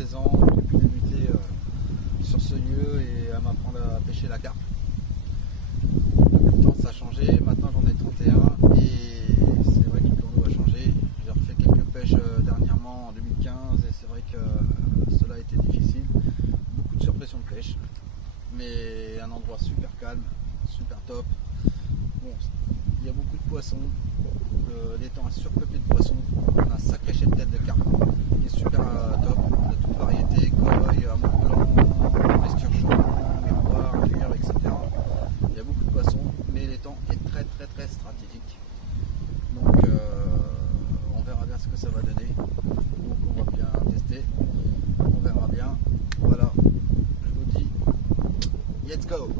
16 ans, j'ai pu débuter sur ce lieu et à m'apprendre à pêcher la carpe. Depuis le temps ça a changé, maintenant j'en ai 31 et c'est vrai que le plan d'eau a changé. J'ai refait quelques pêches dernièrement en 2015 et c'est vrai que cela a été difficile. Beaucoup de surpression de pêche, mais un endroit super calme, super top. Bon, il y a beaucoup de poissons, l'étang est surpeuplé de poissons, on a un sacré cheptel de carpe qui est super top, de toute variété, coy, amour blanc, esturgeon, miroir, cuir, etc. Il y a beaucoup de poissons, mais l'étang est très stratégique. Donc on verra bien ce que ça va donner. Donc on va bien tester, on verra bien. Voilà, je vous dis, let's go!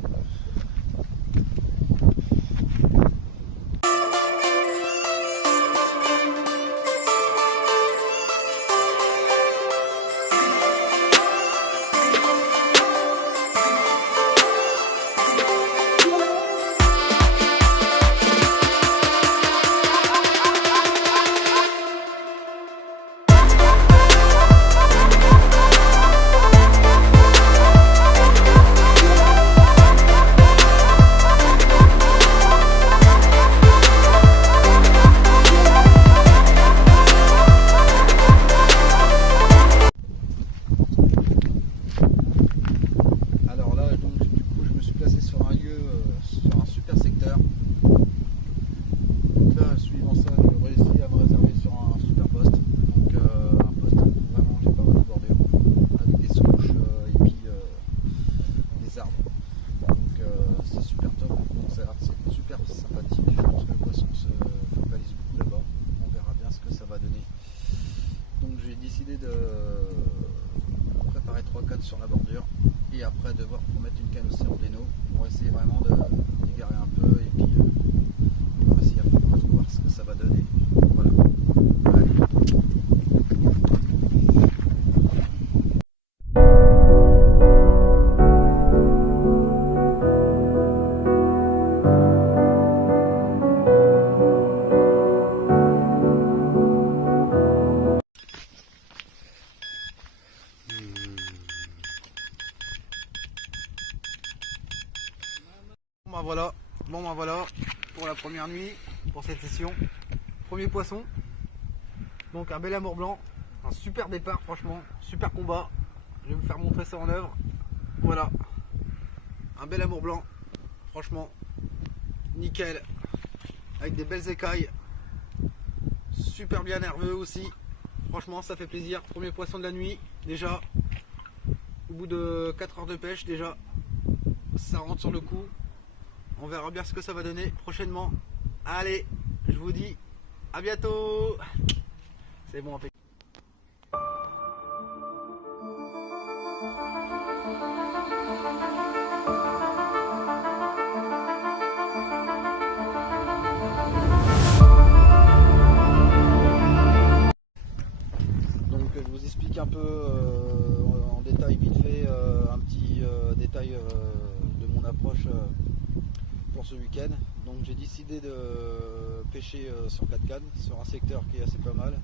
Préparer 3-4 sur la bordure et après devoir mettre une canne aussi en déno pour essayer vraiment d'égarer un peu et puis on va essayer de voir ce que ça va donner. Voilà. Allez. Bon ben voilà pour la première nuit, pour cette session. Premier poisson, donc un bel amour blanc, un super départ franchement, super combat. Je vais vous faire montrer ça en œuvre. Voilà, un bel amour blanc, franchement nickel, avec des belles écailles, super bien nerveux aussi. Franchement ça fait plaisir. Premier poisson de la nuit déjà, au bout de 4 heures de pêche déjà, ça rentre sur le coup. On verra bien ce que ça va donner prochainement. Allez, je vous dis à bientôt. C'est bon, impeccable. Donc je vous explique un peu en détail vite fait un petit détail de mon approche pour ce week-end. Donc j'ai décidé de pêcher sur 4 cannes, sur un secteur qui est assez pas mal,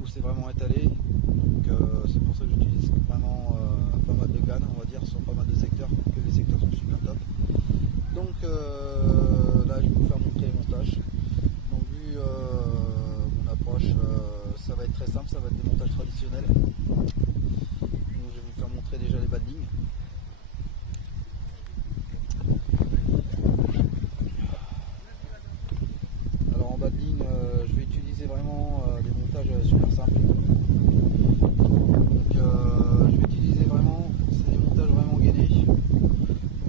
où c'est vraiment étalé. Donc c'est pour ça que j'utilise vraiment pas mal de cannes, on va dire, sur pas mal de secteurs, que les secteurs sont super top. Donc là je vais vous faire montrer les montages. Donc vu mon approche, ça va être très simple, ça va être des montages traditionnels. Donc je vais vous faire montrer déjà les bad lignes. Je vais utiliser vraiment des montages super simples. Donc je vais utiliser vraiment, c'est des montages vraiment gainés. Donc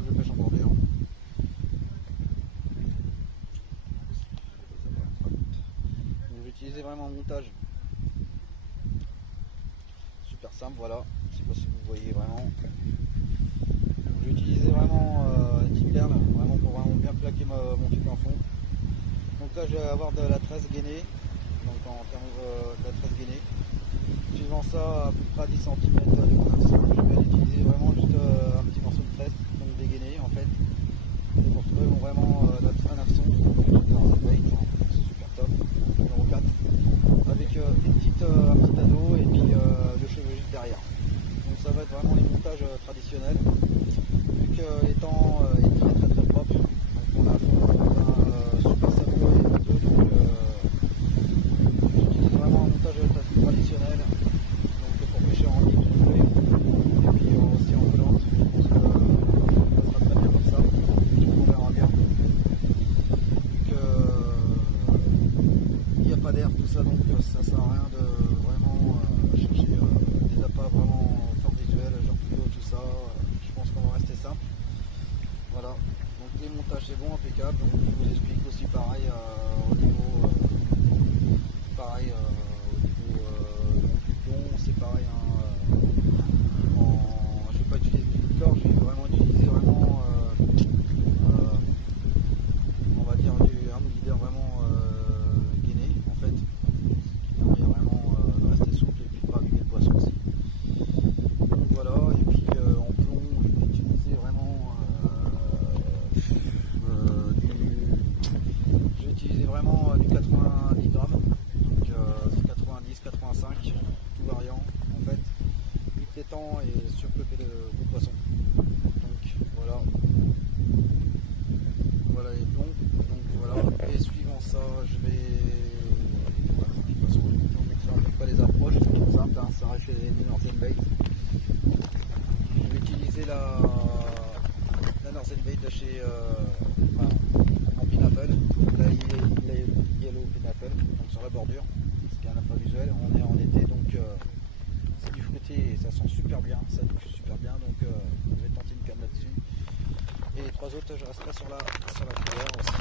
je pêche en bordure. Donc je vais utiliser vraiment un montage super simple, voilà. Je sais pas si vous voyez vraiment. Donc je vais utiliser vraiment une petite perle, vraiment pour vraiment bien plaquer mon fil en fond. Donc là je vais avoir de la tresse gainée, donc en termes de la tresse gainée. Suivant ça à peu près à 10 cm de mon hameçon, je vais utiliser vraiment juste un petit morceau de tresse, donc dégainé en fait. Et pour trouver vraiment un hameçon, c'est super top, numéro 4, avec un petit ado et puis le cheveu juste derrière. vraiment les montages traditionnels. Vu que l'étang est très propre, donc on a un super savoureux et bateau, donc j'utilise vraiment un montage traditionnel, donc pour pêcher en ligne et puis aussi en volante. Je pense que ça sera très bien comme ça, on verra bien. Vu que il n'y a pas d'air, tout ça, donc ça sert à rien de vraiment chercher des appâts vraiment fort visuels, genre fluo, tout ça. Je pense qu'on va rester simple. Voilà, donc les montages c'est bon, impeccable. Donc je vous explique aussi pareil au niveau long, c'est pareil. Je vais pas utiliser du corps, je vais vraiment utiliser on va dire un leader vraiment gainé en fait, qui permet vraiment de rester souple et puis de pas abîmer le poisson aussi. Donc voilà, et puis en plomb, je vais utiliser vraiment du 90 grammes, donc 90, 85, tout variant en fait, vu que l'étang est surpeuplé de poissons. Donc voilà. Voilà les plombs, donc voilà, et suivant ça, je vais, de toute façon, je ne pas les approches, c'est tout simple, hein, ça reste les Northern Bait. Je vais utiliser la Northern Bait de chez, en Pineapple, la Yellow Pineapple, donc sur la bordure, ce qui est un appât visuel. On est en été, donc c'est du fruité et ça sent super bien, ça diffuse super bien, donc je vais tenter une canne là-dessus. Et les trois autres, je resterai sur la couleur aussi.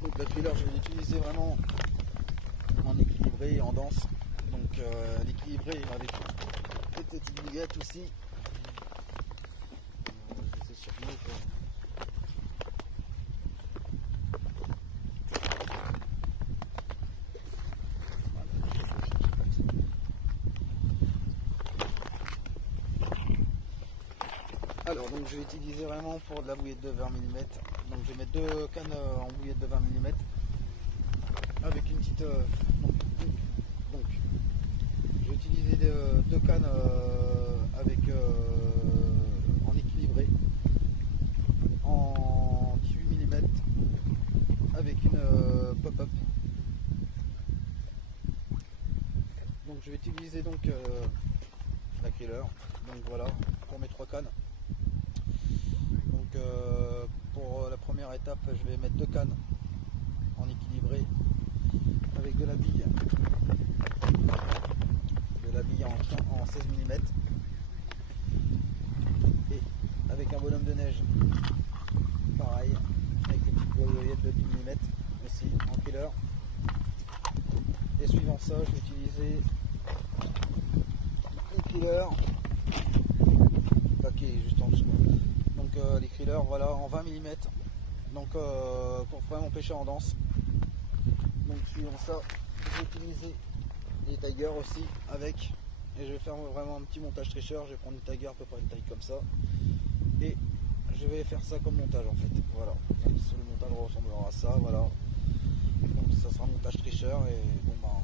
Donc la couleur, je vais l'utiliser vraiment en équilibré et en dense. Donc l'équilibré avec des petites biguettes aussi. Je sais sur nous, alors donc je vais utiliser vraiment pour de la bouillette de 20 mm. Donc je vais mettre deux cannes en bouillette de 20 mm avec une petite donc je vais utiliser deux cannes avec en équilibré en 18 mm avec une pop-up. Donc je vais utiliser donc l'acryleur, donc voilà pour mes trois cannes. Donc pour la première étape, je vais mettre deux cannes en équilibré avec de la bille en 16 mm et avec un bonhomme de neige pareil avec des petites boyettes de 10 mm aussi en killer. Et suivant ça, je vais utiliser les killers qui est juste en dessous. Donc les krillers, voilà, en 20 mm, donc pour vraiment pêcher en danse. Donc suivant ça, je vais utiliser les tigers aussi avec, et je vais faire vraiment un petit montage tricheur. Je vais prendre une tiger à peu près une taille comme ça et je vais faire ça comme montage en fait. Voilà, donc le montage ressemblera à ça, voilà. Donc ça sera un montage tricheur et bon bah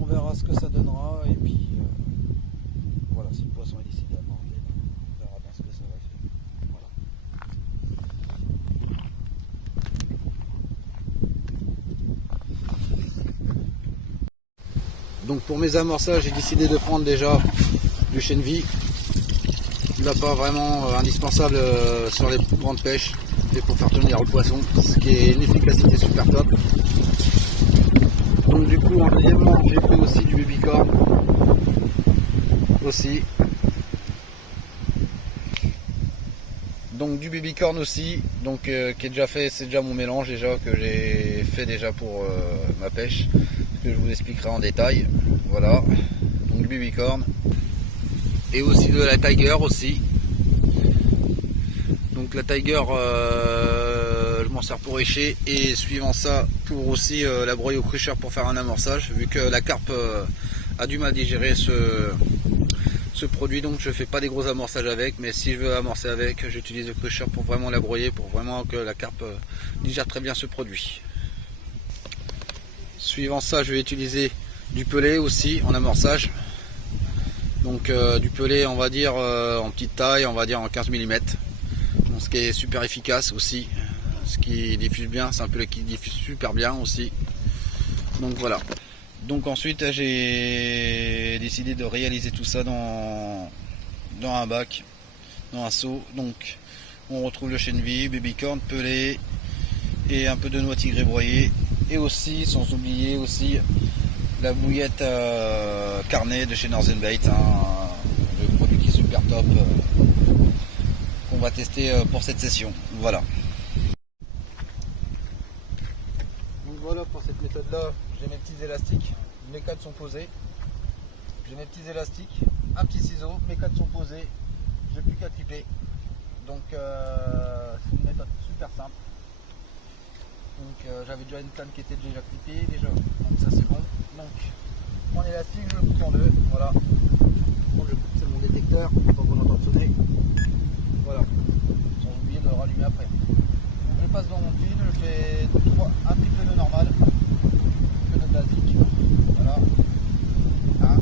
on verra ce que ça donnera et puis voilà, si le poisson est décidé à manger, on verra bien ce que ça va faire. Voilà. Donc pour mes amorçages, j'ai décidé de prendre déjà du chènevis. Il n'a pas vraiment indispensable sur les grandes pêches et pour faire tenir le poisson, ce qui est une efficacité super top. Donc du coup en deuxièmement, j'ai pris aussi du babycorn aussi. Donc du babycorn aussi, donc qui est déjà fait, c'est déjà mon mélange déjà que j'ai fait déjà pour ma pêche, que je vous expliquerai en détail. Voilà, donc du babycorn et aussi de la tiger aussi. Donc la tiger, je m'en sers pour écher et suivant ça pour aussi la broyer au crusher pour faire un amorçage, vu que la carpe a du mal à digérer ce produit, donc je fais pas des gros amorçages avec, mais si je veux amorcer avec, j'utilise le crusher pour vraiment la broyer, pour vraiment que la carpe digère très bien ce produit. Suivant ça, je vais utiliser du pelé aussi en amorçage. Donc du pelé, on va dire en petite taille, on va dire en 15 mm. Donc, ce qui est super efficace aussi. Ce qui diffuse bien, c'est un pelé qui diffuse super bien aussi. Donc voilà. Donc ensuite, j'ai décidé de réaliser tout ça dans un bac, dans un seau. Donc on retrouve le chènevis, babycorn, pelé et un peu de noix tigrée broyée. Et aussi, sans oublier aussi la bouillette carnet de chez Northern Bait, hein, le produit qui est super top qu'on va tester pour cette session. Voilà. Donc voilà pour cette méthode là, j'ai mes petits élastiques, mes cannes sont posées, j'ai mes petits élastiques, un petit ciseau, mes cannes sont posées, j'ai plus qu'à clipper. Donc c'est une méthode super simple. Donc j'avais déjà une canne qui était déjà clippée déjà, donc ça c'est bon. Donc mon élastique je le coupe en deux, voilà. Bon, je coupe, c'est mon détecteur, donc on entend sonner. Voilà, sans oublier de le rallumer après. Donc je passe dans mon fil, je fais un petit pneu normal, pneu basique, voilà. Un.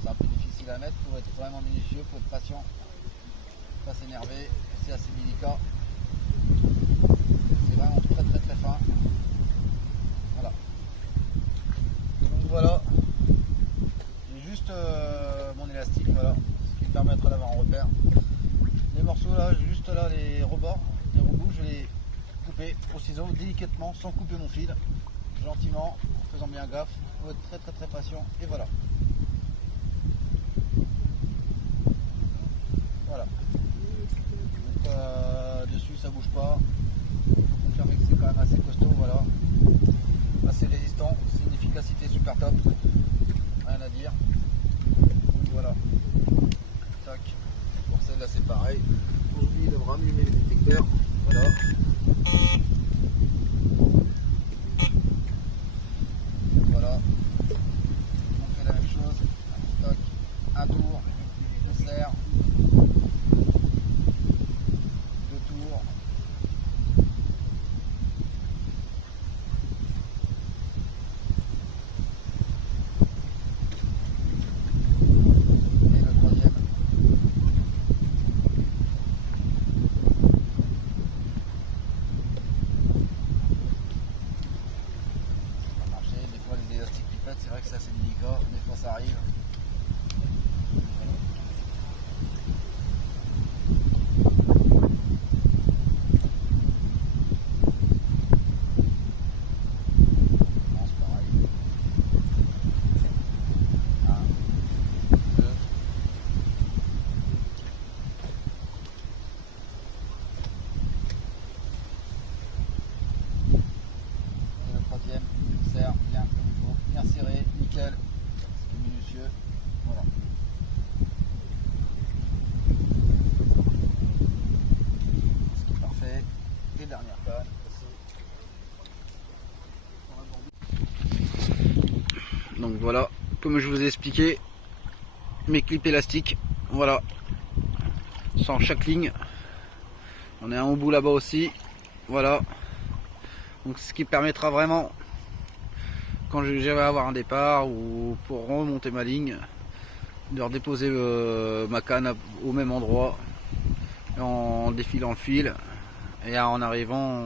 C'est un peu difficile à mettre, il faut être vraiment minutieux, il faut être patient, pas s'énerver, c'est assez délicat. C'est vraiment très fin. Voilà. Donc voilà. J'ai juste mon élastique, voilà, ce qui me permettra d'avoir un repère. Les morceaux là, juste là, les rebords, les rebouts, je vais les couper au ciseau délicatement, sans couper mon fil, gentiment, en faisant bien gaffe. Il faut être très patient. Et voilà. Voilà. Donc dessus ça bouge pas. Il faut confirmer que c'est quand même assez costaud, voilà. Assez résistant, c'est une efficacité super top. Rien à dire. Donc voilà. Tac. Pour celle-là c'est pareil. Faut oublier de rallumer les détecteurs. Voilà. Voilà. On fait la même chose. Tac. Un tour. On serre. Deux tours. C'est vrai que c'est assez délicat, des fois ça arrive. Non, c'est pareil. 1, 2. Et le troisième, on serre bien comme il faut, bien serré, nickel, c'est minutieux, voilà. Ce qui est parfait. Et dernière canne aussi. Donc voilà, comme je vous ai expliqué, mes clips élastiques, voilà, sans chaque ligne. On est un au bout là-bas aussi, voilà. Donc ce qui permettra vraiment, quand je vais avoir un départ ou pour remonter ma ligne, de redéposer ma canne au même endroit en défilant le fil et en arrivant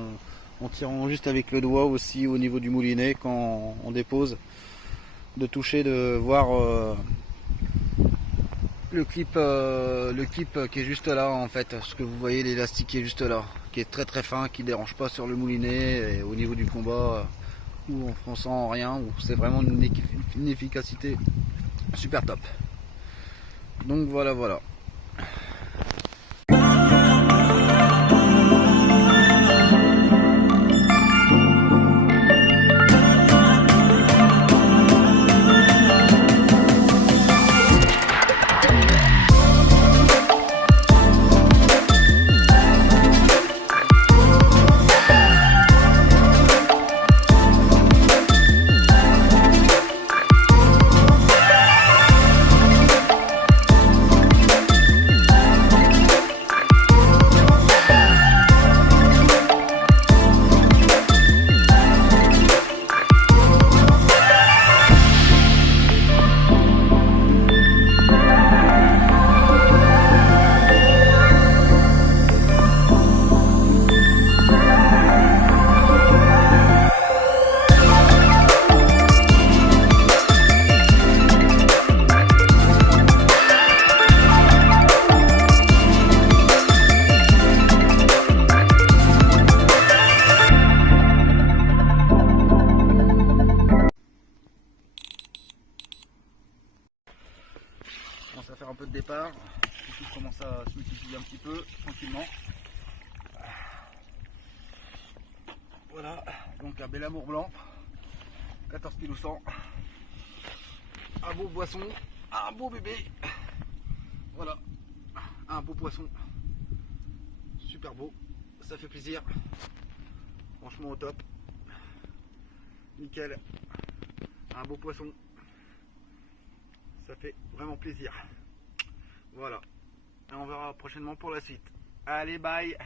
en tirant juste avec le doigt aussi au niveau du moulinet quand on dépose, de toucher, de voir le clip qui est juste là en fait, ce que vous voyez, l'élastique qui est juste là, qui est très fin, qui dérange pas sur le moulinet et au niveau du combat où on sent rien, où c'est vraiment une efficacité super top. Donc voilà. à faire un peu de départ. Ici, je commence à se multiplier un petit peu, tranquillement. Voilà, donc un bel amour blanc, 14 kg 100. Un beau poisson, un beau bébé. Voilà, un beau poisson. Super beau, ça fait plaisir. Franchement au top. Nickel. Un beau poisson. Ça fait vraiment plaisir. Voilà. Et on verra prochainement pour la suite. Allez, bye!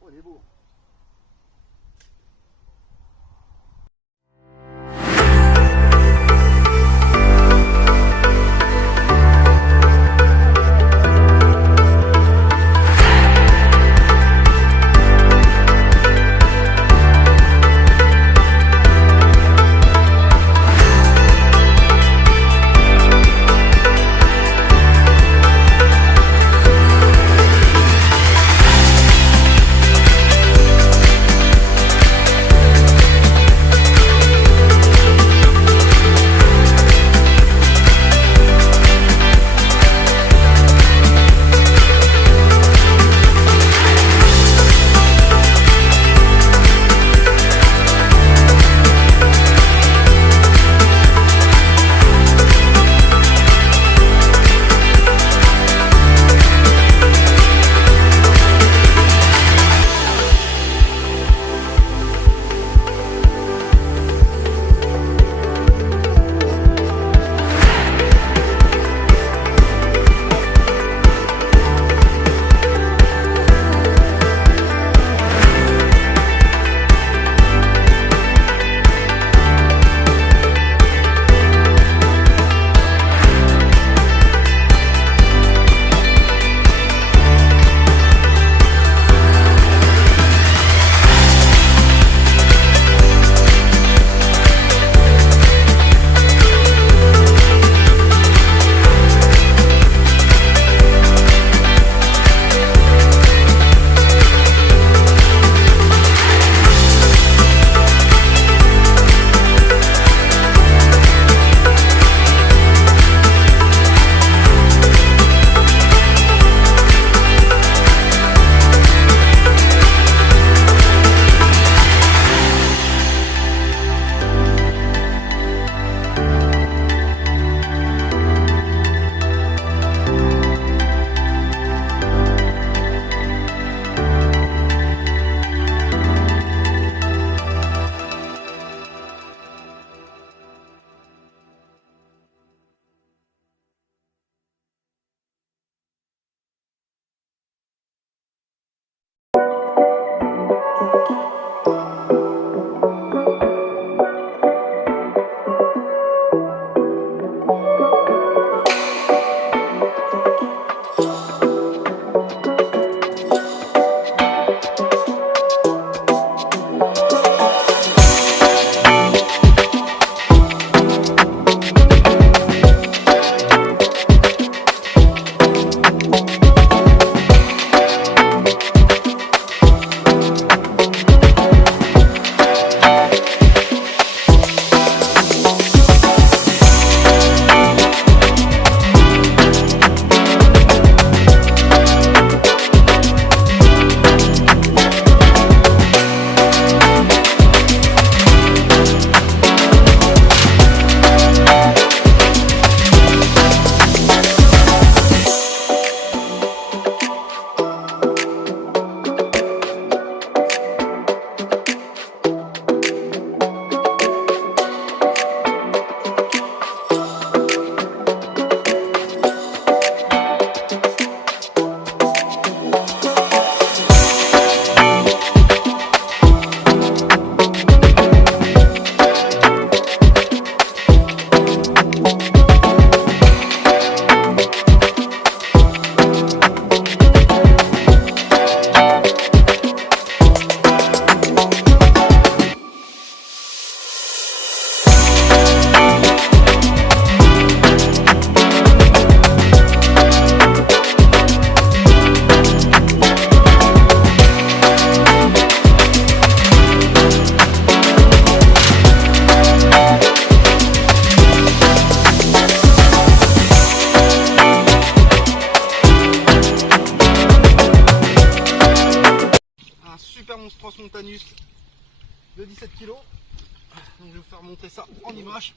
Oh, il est beau. Anus de 17 kg. Donc je vais vous faire montrer ça en image.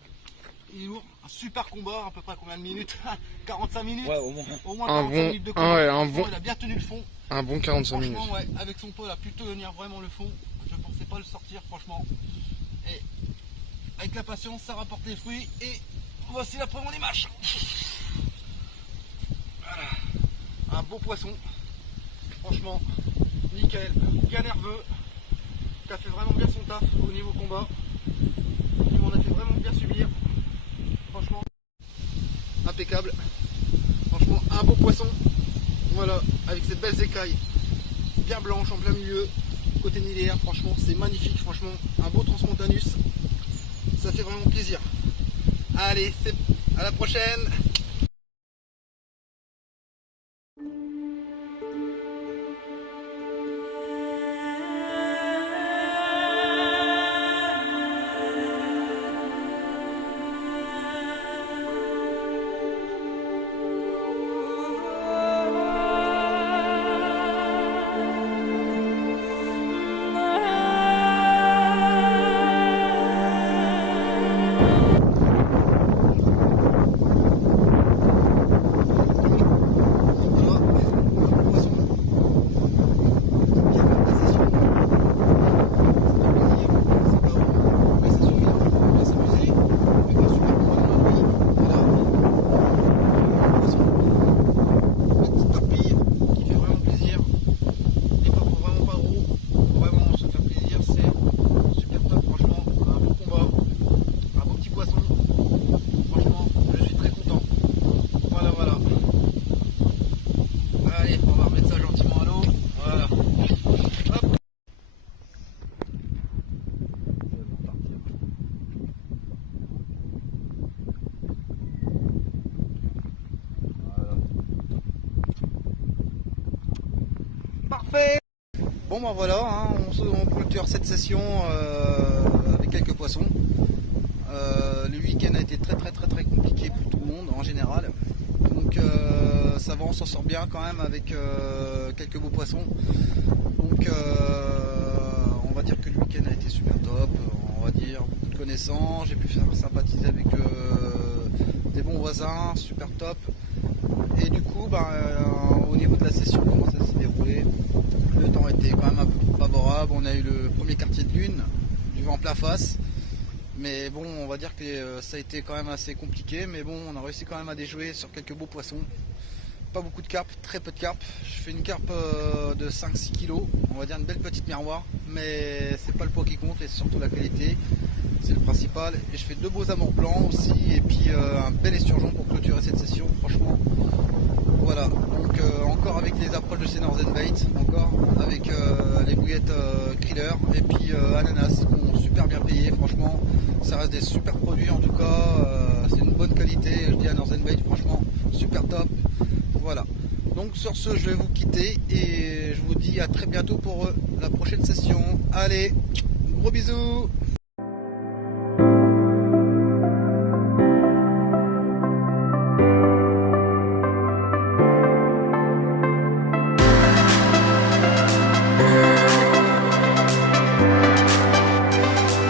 Il est lourd, un super combat, à peu près combien de minutes? 45 minutes. Ouais, au moins. Au moins 45 minutes de combat. Il a bien tenu le fond. Un bon 45 minutes. Franchement, ouais, avec son poids, il a pu tenir vraiment le fond. Je ne pensais pas le sortir, franchement. Et avec la patience, ça rapporte les fruits. Et voici la preuve en image. Voilà. Un beau poisson. Franchement, nickel, bien nerveux. Qui a fait vraiment bien son taf au niveau combat. Il m'en a fait vraiment bien subir. Franchement, impeccable. Franchement, un beau poisson. Voilà, avec ces belles écailles bien blanches en plein milieu, côté niléaire. Franchement, c'est magnifique. Franchement, un beau transmontanus. Ça fait vraiment plaisir. Allez, à la prochaine. Parfait. Bon ben voilà, hein, on clôture cette session avec quelques poissons. Le week-end a été très compliqué pour tout le monde en général. Donc ça va, on s'en sort bien quand même avec quelques beaux poissons. Donc on va dire que le week-end a été super top. On va dire beaucoup de connaissances. J'ai pu faire sympathiser avec des bons voisins, super top. Et du coup, au niveau de la session, comment ça s'est déroulé? Le temps était quand même un peu favorable. On a eu le premier quartier de lune, du vent plein face. Mais bon, on va dire que ça a été quand même assez compliqué. Mais bon, on a réussi quand même à déjouer sur quelques beaux poissons. Pas beaucoup de carpes, très peu de carpes. Je fais une carpe de 5-6 kg. On va dire une belle petite miroir. Mais c'est pas le poids qui compte, et c'est surtout la qualité. C'est le principal. Et je fais deux beaux amours blancs aussi. Et puis un bel esturgeon pour clôturer cette session. Franchement, voilà. Donc encore avec les approches de chez Northern Bait. Encore avec les bouillettes Kriller. Et puis Ananas, qui ont super bien payé. Franchement, ça reste des super produits. En tout cas, c'est une bonne qualité. Je dis à Northern Bait, franchement, super top. Voilà. Donc sur ce, je vais vous quitter. Et je vous dis à très bientôt pour la prochaine session. Allez, gros bisous.